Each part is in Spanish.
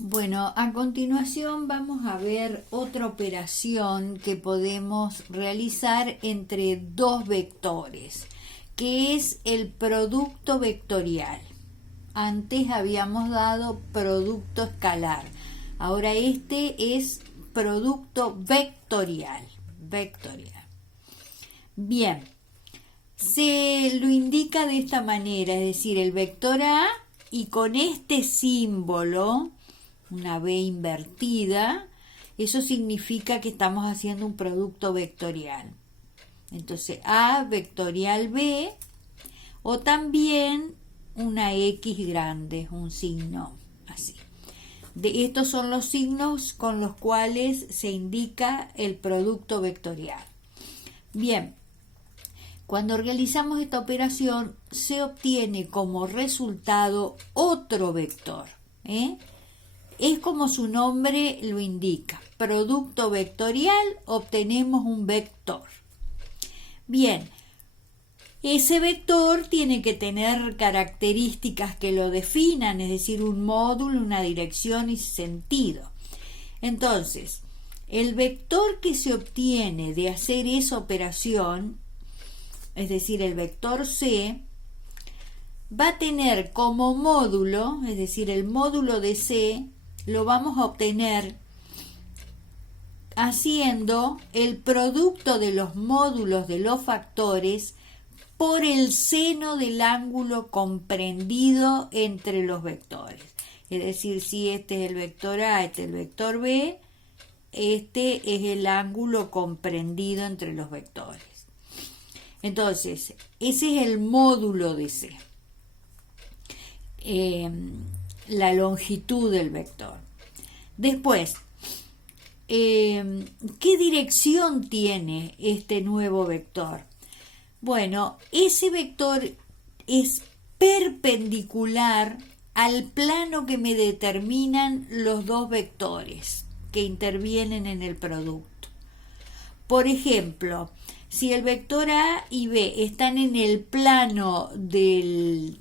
Bueno, a continuación vamos a ver otra operación que podemos realizar entre dos vectores, que es el producto vectorial. Antes habíamos dado producto escalar, ahora este es producto vectorial. Bien, se lo indica de esta manera, es decir, el vector A y con este símbolo, una B invertida, eso significa que estamos haciendo un producto vectorial. Entonces A vectorial B, o también una X grande, un signo así. Estos son los signos con los cuales se indica el producto vectorial. Bien, cuando realizamos esta operación se obtiene como resultado otro vector, Es como su nombre lo indica, producto vectorial, obtenemos un vector. Bien, ese vector tiene que tener características que lo definan, es decir, un módulo, una dirección y sentido. Entonces, el vector que se obtiene de hacer esa operación, es decir, el vector C, va a tener como módulo, es decir, el módulo de C, lo vamos a obtener haciendo el producto de los módulos de los factores por el seno del ángulo comprendido entre los vectores. Es decir, si este es el vector A, este es el vector B, este es el ángulo comprendido entre los vectores. Entonces, ese es el módulo de C. La longitud del vector. Después, ¿qué dirección tiene este nuevo vector? Bueno, ese vector es perpendicular al plano que me determinan los dos vectores que intervienen en el producto. Por ejemplo, si el vector A y B están en el plano del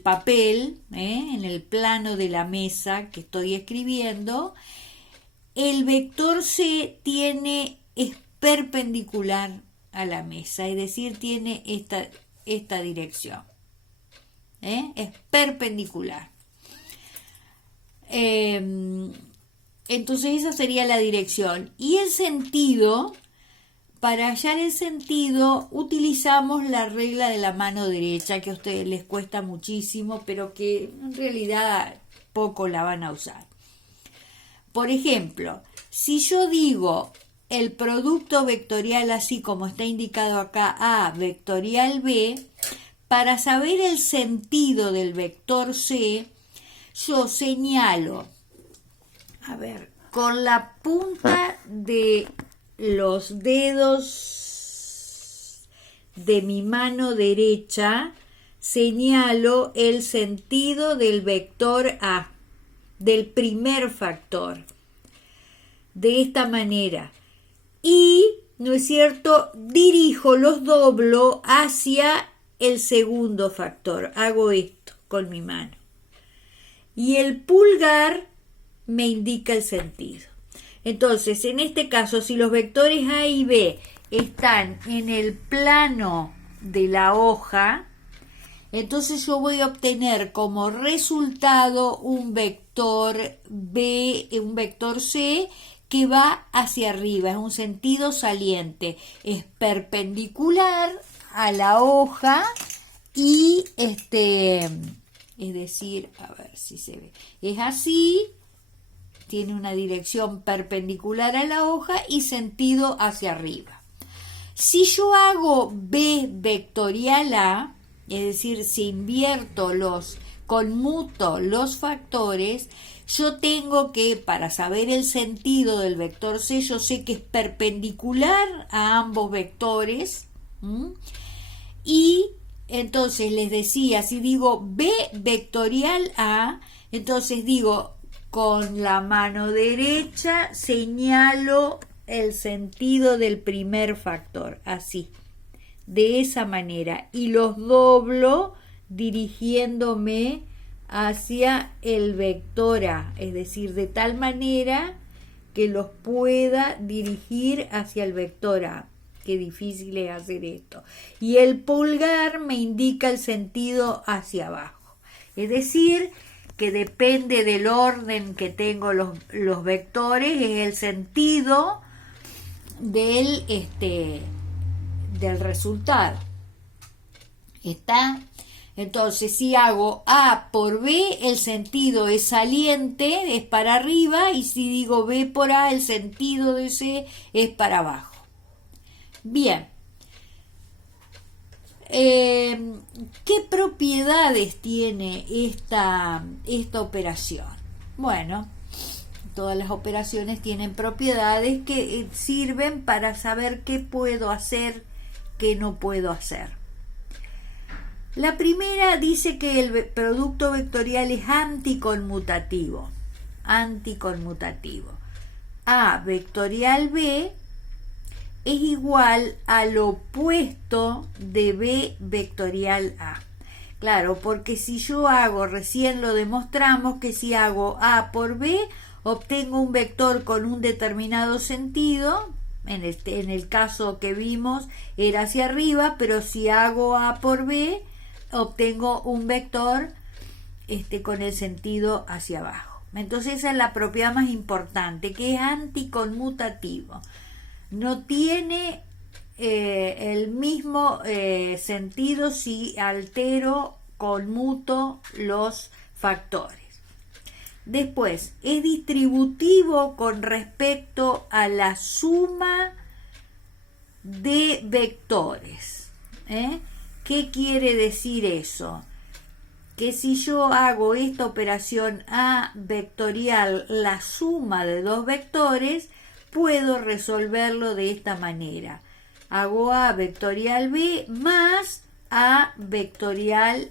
papel, en el plano de la mesa que estoy escribiendo, el vector C es perpendicular a la mesa, es decir, tiene esta dirección. Es perpendicular. Entonces esa sería la dirección. Y el sentido... Para hallar el sentido utilizamos la regla de la mano derecha, que a ustedes les cuesta muchísimo, pero que en realidad poco la van a usar. Por ejemplo, si yo digo el producto vectorial así como está indicado acá, A vectorial B, para saber el sentido del vector C, yo señalo, con la punta de los dedos de mi mano derecha señalo el sentido del vector A, del primer factor, de esta manera. Y, ¿no es cierto?, los doblo hacia el segundo factor. Hago esto con mi mano. Y el pulgar me indica el sentido. Entonces, en este caso, si los vectores A y B están en el plano de la hoja, entonces yo voy a obtener como resultado un vector B, un vector C que va hacia arriba, es un sentido saliente, es perpendicular a la hoja y es decir, a ver si se ve, es así. Tiene una dirección perpendicular a la hoja y sentido hacia arriba. Si yo hago B vectorial A, es decir, si conmuto los factores, yo tengo que, para saber el sentido del vector C, yo sé que es perpendicular a ambos vectores. Y entonces les decía, si digo B vectorial A, entonces digo, con la mano derecha señalo el sentido del primer factor, así, de esa manera, y los doblo dirigiéndome hacia el vector A, es decir, de tal manera que los pueda dirigir hacia el vector A. Qué difícil es hacer esto. Y el pulgar me indica el sentido hacia abajo. Es decir, que depende del orden que tengo los vectores, es el sentido del resultado. ¿Está? Entonces, si hago A por B, el sentido es saliente, es para arriba, y si digo B por A, el sentido de C es para abajo. Bien. ¿Qué propiedades tiene esta operación? Bueno, todas las operaciones tienen propiedades que sirven para saber qué puedo hacer, qué no puedo hacer. La primera dice que el producto vectorial es anticonmutativo. A vectorial B es igual al opuesto de B vectorial A. Claro, porque si yo hago, recién lo demostramos, que si hago A por B, obtengo un vector con un determinado sentido. En el caso que vimos era hacia arriba, pero si hago A por B, obtengo un vector con el sentido hacia abajo. Entonces esa es la propiedad más importante, que es anticonmutativo. No tiene el mismo sentido si altero, conmuto los factores. Después, es distributivo con respecto a la suma de vectores. ¿Qué quiere decir eso? Que si yo hago esta operación A vectorial, la suma de dos vectores, puedo resolverlo de esta manera. Hago A vectorial B más A vectorial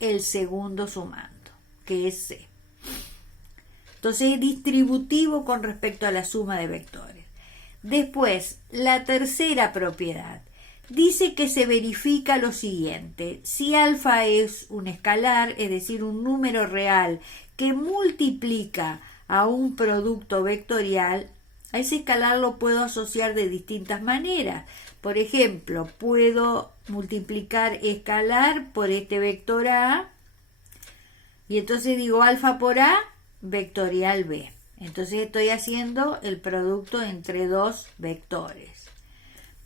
el segundo sumando, que es C. Entonces es distributivo con respecto a la suma de vectores. Después, la tercera propiedad dice que se verifica lo siguiente: si alfa es un escalar, es decir, un número real que multiplica a un producto vectorial, a ese escalar lo puedo asociar de distintas maneras. Por ejemplo, puedo multiplicar escalar por este vector A, y entonces digo alfa por A, vectorial B. Entonces estoy haciendo el producto entre dos vectores.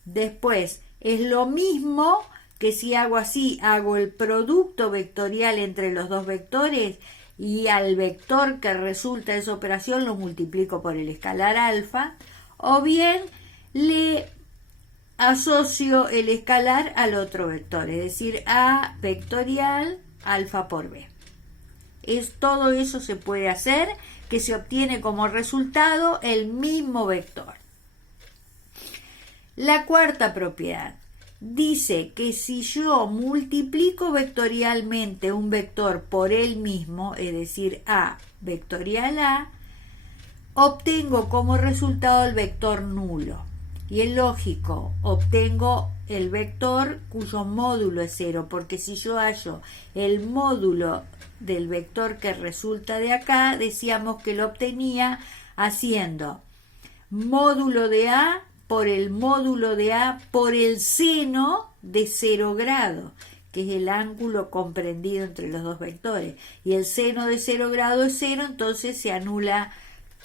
Después, es lo mismo que si hago así, hago el producto vectorial entre los dos vectores, y al vector que resulta de esa operación lo multiplico por el escalar alfa, o bien le asocio el escalar al otro vector, es decir, A vectorial alfa por B. Todo eso se puede hacer, que se obtiene como resultado el mismo vector. La cuarta propiedad dice que si yo multiplico vectorialmente un vector por él mismo, es decir, A vectorial A, obtengo como resultado el vector nulo. Y es lógico, obtengo el vector cuyo módulo es 0, porque si yo hallo el módulo del vector que resulta de acá, decíamos que lo obtenía haciendo módulo de A por el módulo de A por el seno de 0 grado, que es el ángulo comprendido entre los dos vectores. Y el seno de 0 grado es 0, entonces se anula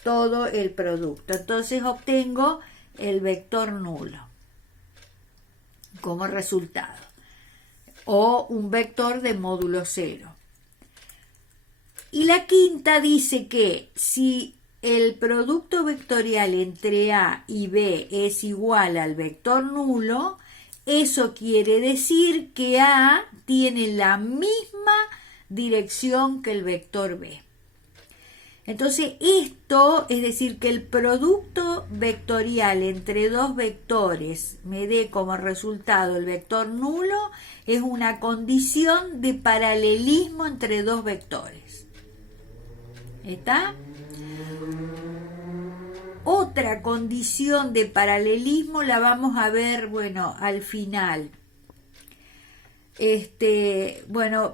todo el producto. Entonces obtengo el vector nulo como resultado, o un vector de módulo 0. Y la quinta dice que si el producto vectorial entre A y B es igual al vector nulo, eso quiere decir que A tiene la misma dirección que el vector B. Entonces esto, es decir, que el producto vectorial entre dos vectores me dé como resultado el vector nulo, es una condición de paralelismo entre dos vectores. ¿Está? Otra condición de paralelismo la vamos a ver, al final.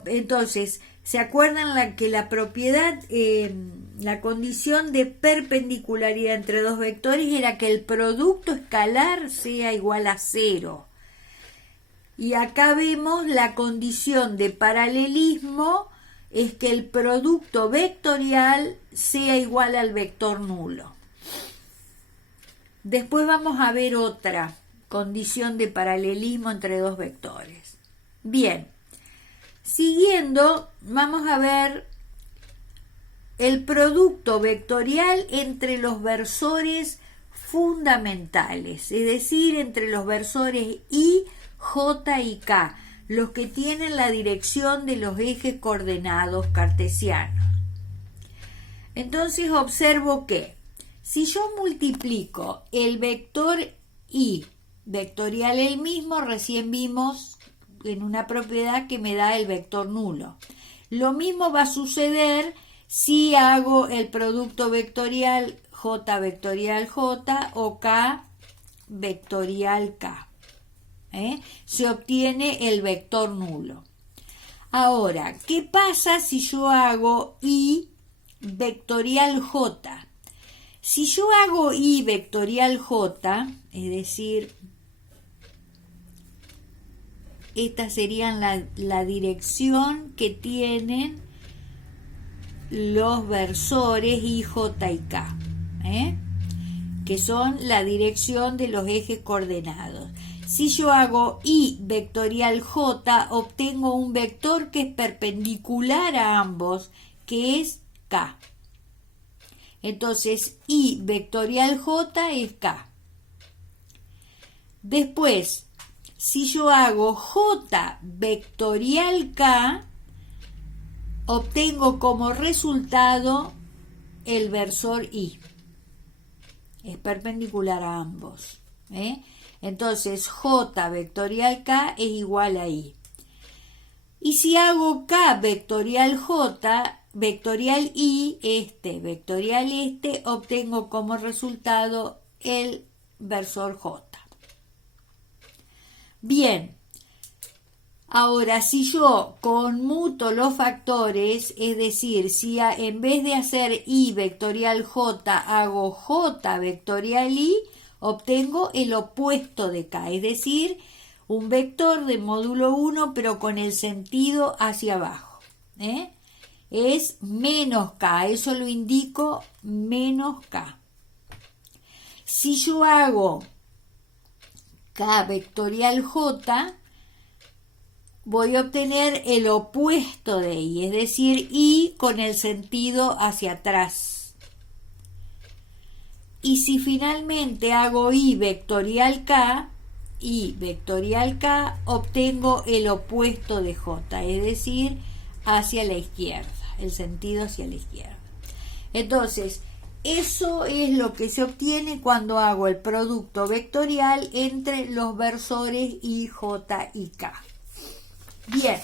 Entonces, ¿Se acuerdan que la propiedad, la condición de perpendicularidad entre dos vectores era que el producto escalar sea igual a 0? Y acá vemos la condición de paralelismo es que el producto vectorial sea igual al vector nulo. Después vamos a ver otra condición de paralelismo entre dos vectores. Bien, siguiendo vamos a ver el producto vectorial entre los versores fundamentales, es decir, entre los versores I, J y K, los que tienen la dirección de los ejes coordenados cartesianos. Entonces observo que si yo multiplico el vector I, vectorial el mismo, recién vimos en una propiedad que me da el vector nulo. Lo mismo va a suceder si hago el producto vectorial J vectorial J o K vectorial K. Se obtiene el vector nulo. Ahora, ¿qué pasa si yo hago I vectorial J? Si yo hago I vectorial J, es decir, esta serían la dirección que tienen los versores I, J y K, que son la dirección de los ejes coordenados. Si yo hago I vectorial J, obtengo un vector que es perpendicular a ambos, que es K. Entonces, I vectorial J es K. Después, si yo hago J vectorial K, obtengo como resultado el versor I. Es perpendicular a ambos. Entonces, J vectorial K es igual a I. Y si hago K vectorial J, vectorial I, vectorial obtengo como resultado el versor J. Bien, ahora si yo conmuto los factores, es decir, si en vez de hacer I vectorial J hago J vectorial I, obtengo el opuesto de K, es decir, un vector de módulo 1 pero con el sentido hacia abajo. Es menos K, eso lo indico menos K. Si yo hago K vectorial J, voy a obtener el opuesto de I, es decir, I con el sentido hacia atrás. Y si finalmente hago I vectorial K, obtengo el opuesto de J, es decir, hacia la izquierda, el sentido hacia la izquierda. Entonces, eso es lo que se obtiene cuando hago el producto vectorial entre los versores I, J y K. Bien,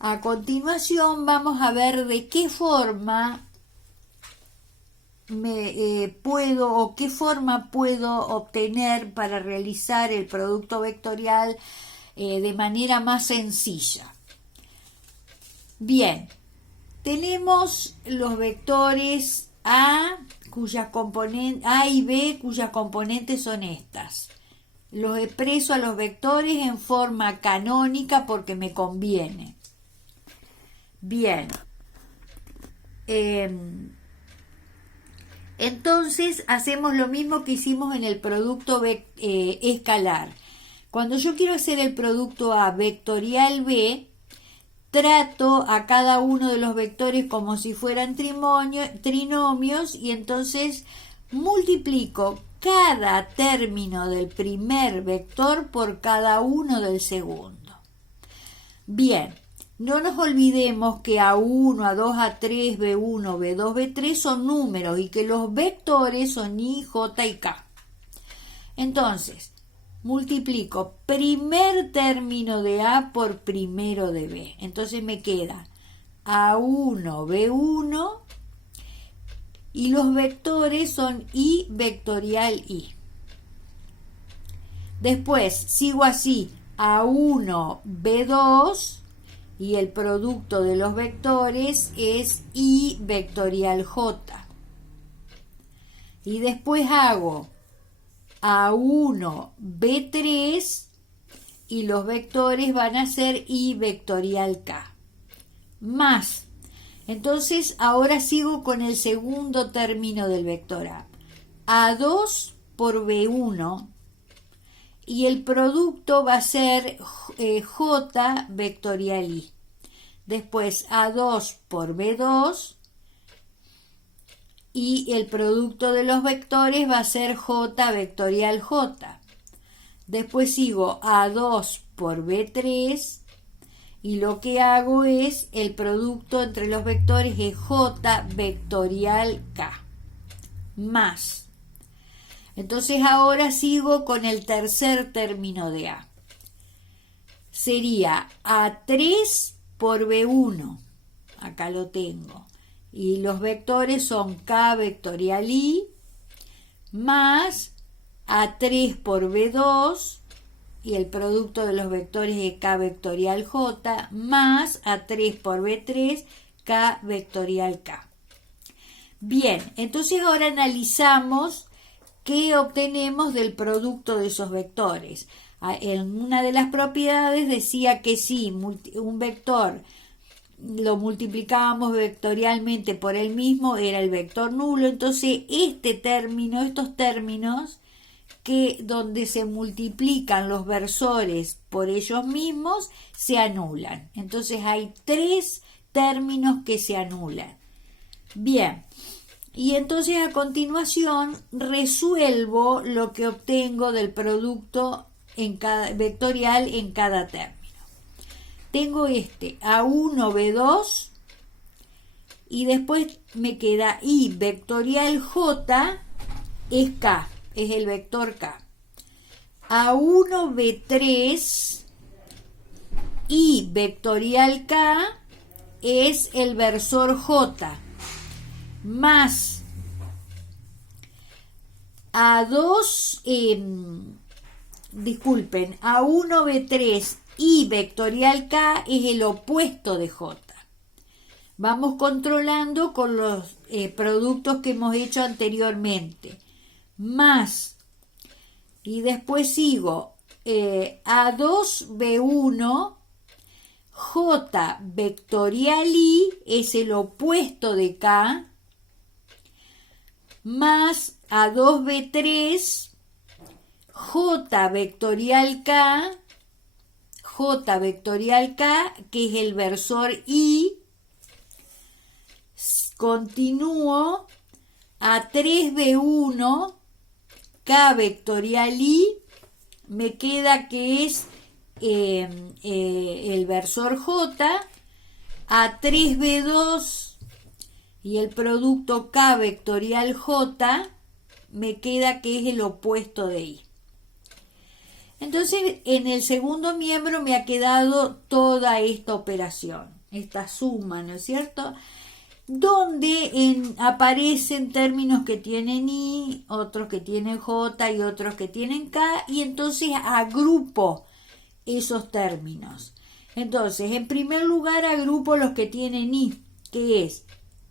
a continuación vamos a ver de qué forma puedo obtener para realizar el producto vectorial de manera más sencilla. Bien, tenemos los vectores A y B cuyas componentes son estas. Los expreso a los vectores en forma canónica porque me conviene. Bien. Entonces hacemos lo mismo que hicimos en el producto escalar. Cuando yo quiero hacer el producto A vectorial B, trato a cada uno de los vectores como si fueran trinomios y entonces multiplico cada término del primer vector por cada uno del segundo. Bien, no nos olvidemos que A1, A2, A3, B1, B2, B3 son números y que los vectores son I, J y K. Entonces, multiplico primer término de A por primero de B. Entonces me queda A1, B1 y los vectores son I vectorial I. Después sigo así A1, B2 y el producto de los vectores es I vectorial J. Y después hago A1, B3 y los vectores van a ser I vectorial K. Más. Entonces ahora sigo con el segundo término del vector A. A2 por B1 y el producto va a ser J vectorial I. Después A2 por B2 y el producto de los vectores va a ser J vectorial J. Después sigo A2 por B3 y lo que hago es el producto entre los vectores es J vectorial K. Más. Entonces ahora sigo con el tercer término de A. Sería A3 por B1. Acá lo tengo. Y los vectores son K vectorial I más A3 por B2 y el producto de los vectores es K vectorial J más A3 por B3 K vectorial K. Bien, entonces ahora analizamos qué obtenemos del producto de esos vectores. En una de las propiedades decía que si un vector lo multiplicábamos vectorialmente por el mismo, era el vector nulo. Entonces estos términos que donde se multiplican los versores por ellos mismos se anulan. Entonces hay 3 términos que se anulan. Bien, y entonces a continuación resuelvo lo que obtengo del producto vectorial en cada término. Tengo A1B2 y después me queda I vectorial J es K, es el vector K. A1B3 I vectorial K es el versor J más A1B3 I vectorial K es el opuesto de J. Vamos controlando con los productos que hemos hecho anteriormente. Más. Y después sigo A2B1 J vectorial I es el opuesto de K más A2B3 J vectorial K que es el versor I. Continúo A3B1 K vectorial I, me queda que es el versor J, A3B2 y el producto K vectorial J, me queda que es el opuesto de I. Entonces, en el segundo miembro me ha quedado toda esta operación, esta suma, ¿no es cierto?, donde aparecen términos que tienen I, otros que tienen J y otros que tienen K, y entonces agrupo esos términos. Entonces, en primer lugar, agrupo los que tienen I, que es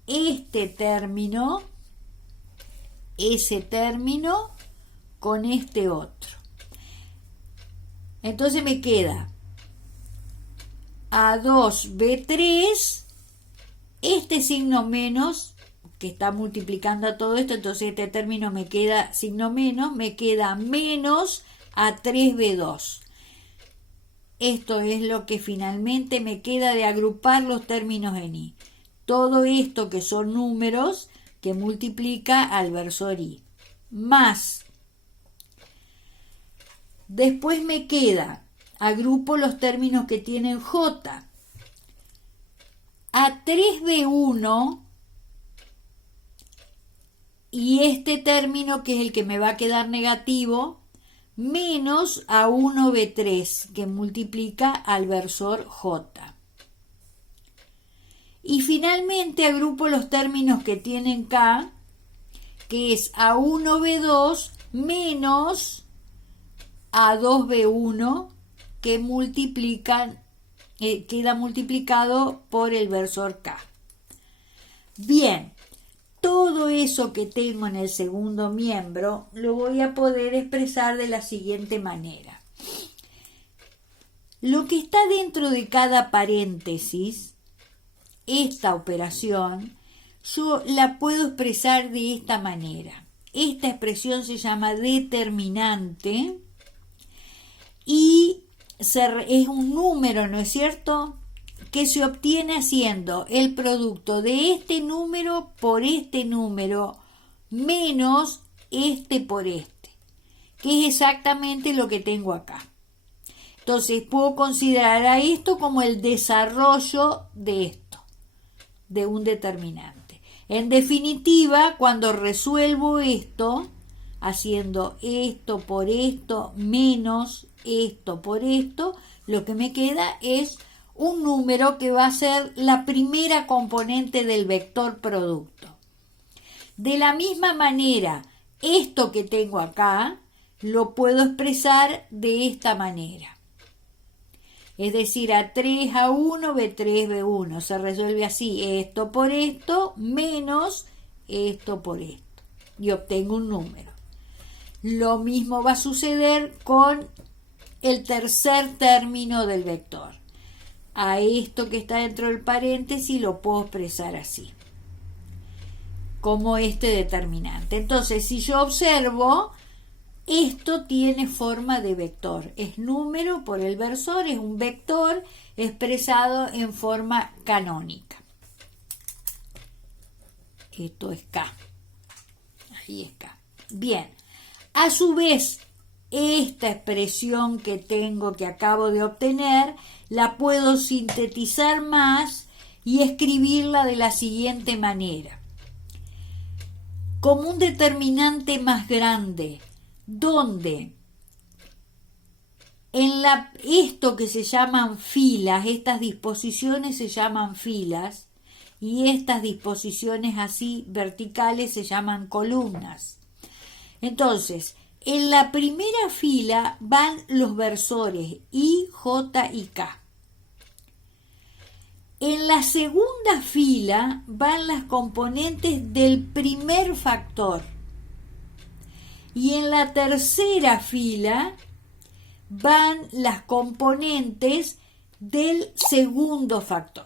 este término, ese término, con este otro. Entonces me queda A2B3, este signo menos, que está multiplicando a todo esto, entonces este término me queda signo menos, me queda menos A3B2. Esto es lo que finalmente me queda de agrupar los términos en I. Todo esto que son números que multiplica al versor I. Más. Después me queda, agrupo los términos que tienen J. A3B1 y este término que es el que me va a quedar negativo, menos A1B3 que multiplica al versor J. Y finalmente agrupo los términos que tienen K, que es A1B2 menos A2B1 que multiplican queda multiplicado por el versor K. Bien, todo eso que tengo en el segundo miembro lo voy a poder expresar de la siguiente manera. Lo que está dentro de cada paréntesis, esta operación, yo la puedo expresar de esta manera. Esta expresión se llama determinante y es un número, ¿no es cierto?, que se obtiene haciendo el producto de este número por este número menos este por este, que es exactamente lo que tengo acá. Entonces puedo considerar a esto como el desarrollo de esto, de un determinante. En definitiva, cuando resuelvo esto, haciendo esto por esto menos esto por esto, lo que me queda es un número que va a ser la primera componente del vector producto. De la misma manera, esto que tengo acá lo puedo expresar de esta manera. Es decir, A3, A1, B3, B1. Se resuelve así, esto por esto menos esto por esto. Y obtengo un número. Lo mismo va a suceder con el tercer término del vector. A esto que está dentro del paréntesis lo puedo expresar así, como este determinante. Entonces, si yo observo, esto tiene forma de vector. Es número por el versor, es un vector expresado en forma canónica. Esto es K. Ahí es K. Bien. A su vez, esta expresión que tengo, que acabo de obtener, la puedo sintetizar más y escribirla de la siguiente manera. Como un determinante más grande, donde esto que se llaman filas, estas disposiciones se llaman filas, y estas disposiciones así verticales se llaman columnas. Entonces, en la primera fila van los versores I, J y K. En la segunda fila van las componentes del primer factor. Y en la tercera fila van las componentes del segundo factor.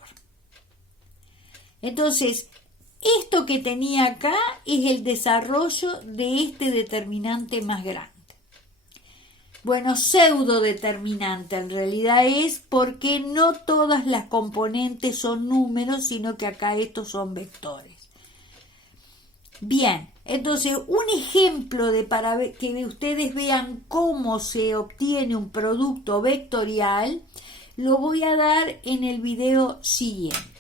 Entonces, esto que tenía acá es el desarrollo de este determinante más grande. Bueno, pseudo determinante en realidad es porque no todas las componentes son números, sino que acá estos son vectores. Bien, entonces un ejemplo para que ustedes vean cómo se obtiene un producto vectorial lo voy a dar en el video siguiente.